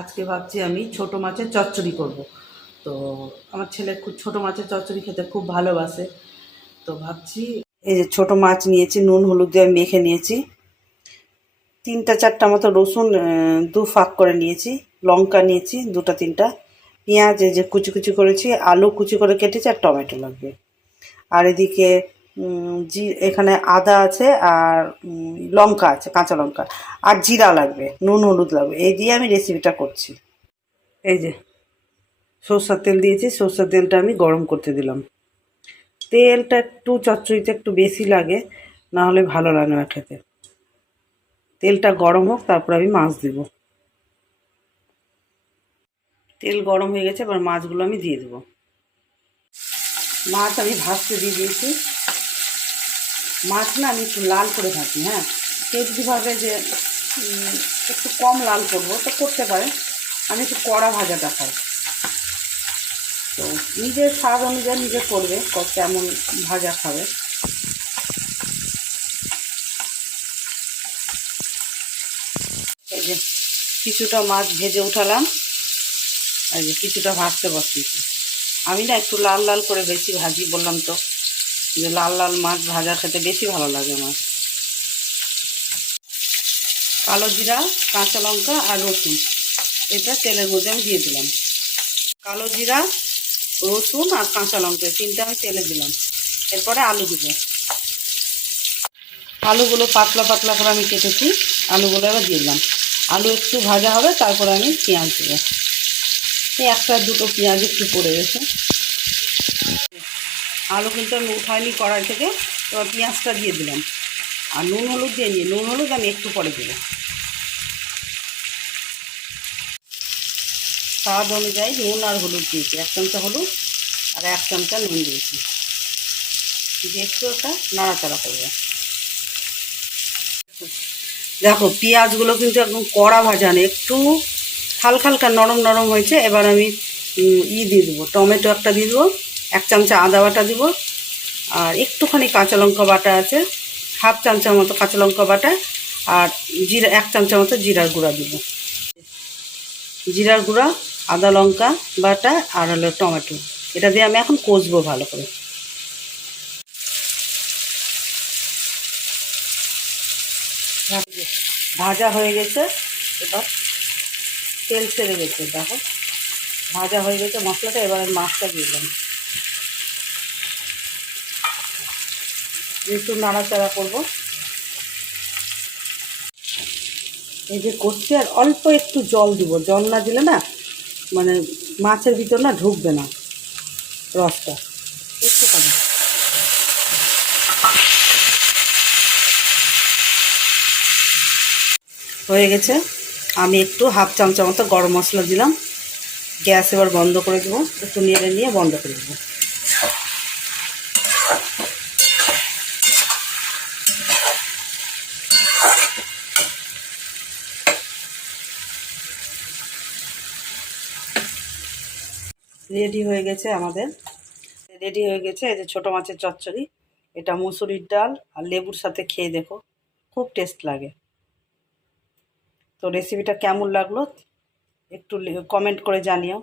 আজকে ভাবছি আমি ছোট মাছের চচ্চড়ি করব। তো আমার ছেলে খুব ছোট মাছের চচ্চড়ি খেতে খুব ভালোবাসে। তো ভাবছি এই যে ছোট মাছ নিয়েছি, নুন হলুদ দিয়ে আমি মেখে নিয়েছি। 3-4টা মতো রসুন দু ফাঁক করে নিয়েছি, লঙ্কা নিয়েছি 2-3টা, পেঁয়াজ এই যে কুচি কুচি করেছি, আলু কুচি করে কেটেছি, আর টমেটো লাগবে। আর এদিকে এখানে আদা আছে, আর লঙ্কা আছে, কাঁচা লঙ্কা, আর জিরা লাগবে, নুন হলুদ লাগবে। এই দিয়ে আমি রেসিপিটা করছি। এই যে সরষের তেল দিয়েছি, সরষের তেলটা আমি গরম করতে দিলাম। তেলটা একটু চচ্চড়িতে একটু বেশি লাগে, না হলে ভালো লাগে না খেতে। তেলটা গরম হোক, তারপর আমি মাছ দিব। তেল গরম হয়ে গেছে, এবার মাছগুলো আমি দিয়ে দেবো। মাছ আমি ভাজতে দিয়ে দিয়েছি। মাছ না আমি একটু লাল করে ভাজি, হ্যাঁ। কেউ যদি ভাবে যে একটু কম লাল করবো, তো করতে পারে। আমি একটু কড়া ভাজাটা খাই। তো নিজের স্বাদ অনুযায়ী নিজে করবে, কেমন ভাজা খাবে। এই যে কিছুটা মাছ ভেজে উঠালাম, এই যে কিছুটা ভাজতে বসিয়েছি। আমি না একটু লাল লাল করে বেশি ভাজি, বললাম তো যে লাল লাল মাছ ভাজা খেতে বেশি ভালো লাগে আমার। কালো জিরা, কাঁচা লঙ্কা আর রসুন এটা তেলের মধ্যে আমি দিয়ে দিলাম। কালো জিরা, রসুন আর কাঁচা লঙ্কা তিনটা আমি তেলে দিলাম। এরপরে আলু দিব। আলুগুলো পাতলা পাতলা করে আমি কেটেছি, আলুগুলো এবার দিয়ে দিলাম। আলু একটু ভাজা হবে, তারপরে আমি পেঁয়াজ দেবো। এই একটা দুটো পেঁয়াজ একটু পড়ে গেছে। আলু কিন্তু আমি উঠাইনি কড়াই থেকে, এবার পেঁয়াজটা দিয়ে দিলাম। আর নুন হলুদ দিয়ে নিই, নুন হলুদ আমি একটু পরে দেবো। স্বাদ অনুযায়ী নুন আর হলুদ দিয়েছি, 1 চামচা হলুদ আর 1 চামচা নুন দিয়েছি। দিয়ে একটু একটা নাড়াচাড়া করবো। দেখো পেঁয়াজগুলো কিন্তু একদম কড়া ভাজা নেই, একটু হালকা হালকা নরম নরম হয়েছে। এবার আমি দিয়ে দেবো, টমেটো একটা দিয়ে দেবো, 1 চামচা আদা বাটা দিব, আর একটুখানি কাঁচা লঙ্কা বাটা আছে, 1/2 চামচা মতো কাঁচা লঙ্কা বাটা, আর জিরা 1 চামচা মতো জিরার গুঁড়া দিব। জিরার গুঁড়া, আদা লঙ্কা বাটা, আর হলো টমেটো, এটা দিয়ে আমি এখন কষবো ভালো করে। ভাজা হয়ে গেছে, এবার তেল ছেড়ে গেছে, দেখো ভাজা হয়ে গেছে মশলাটা। এবার আমি মাছটা দিয়ে দিলাম, একটু নাড়াচাড়া করবো। এই যে কষছি, আর অল্প একটু জল দিব, জল না দিলে না মানে মাছের ভিতর না ঢুকবে না রসটা, একটু খাবে। হয়ে গেছে, আমি একটু 1/2 চামচা মতো গরম মশলা দিলাম। গ্যাস এবার বন্ধ করে দেবো, একটু নেড়ে নিয়ে বন্ধ করে দেবো। রেডি হয়ে গেছে আমাদের, রেডি হয়ে গেছে এই যে ছোটো মাছের চচ্চড়ি। এটা মুসুরির ডাল আর লেবুর সাথে খেয়ে দেখো, খুব টেস্ট লাগে। তো রেসিপিটা কেমন লাগলো একটু কমেন্ট করে জানিও।